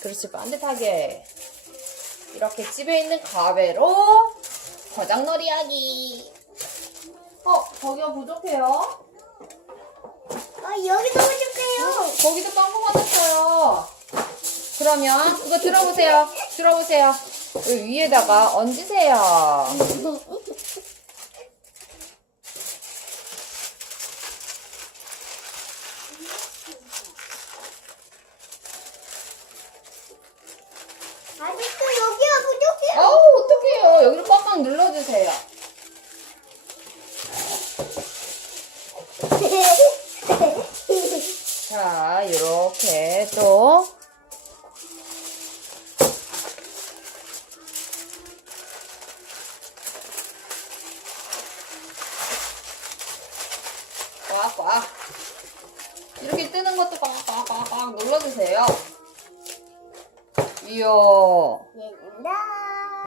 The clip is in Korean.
그렇지, 반듯하게. 이렇게 집에 있는 가베로 거장놀이 하기. 어, 저기가 부족해요? 아, 여기도 해줄게요. 거기도 빵꾸 맞았어요. 그러면 이거 들어보세요. 들어보세요. 위에다가 얹으세요. 아직도 여기가 부족해요. 어우, 어떡해요. 여기를 꽉꽉 눌러주세요. 자, 이렇게 또 꽉꽉 이렇게 뜨는 것도 꽉꽉꽉꽉 눌러주세요. 이야. 된다.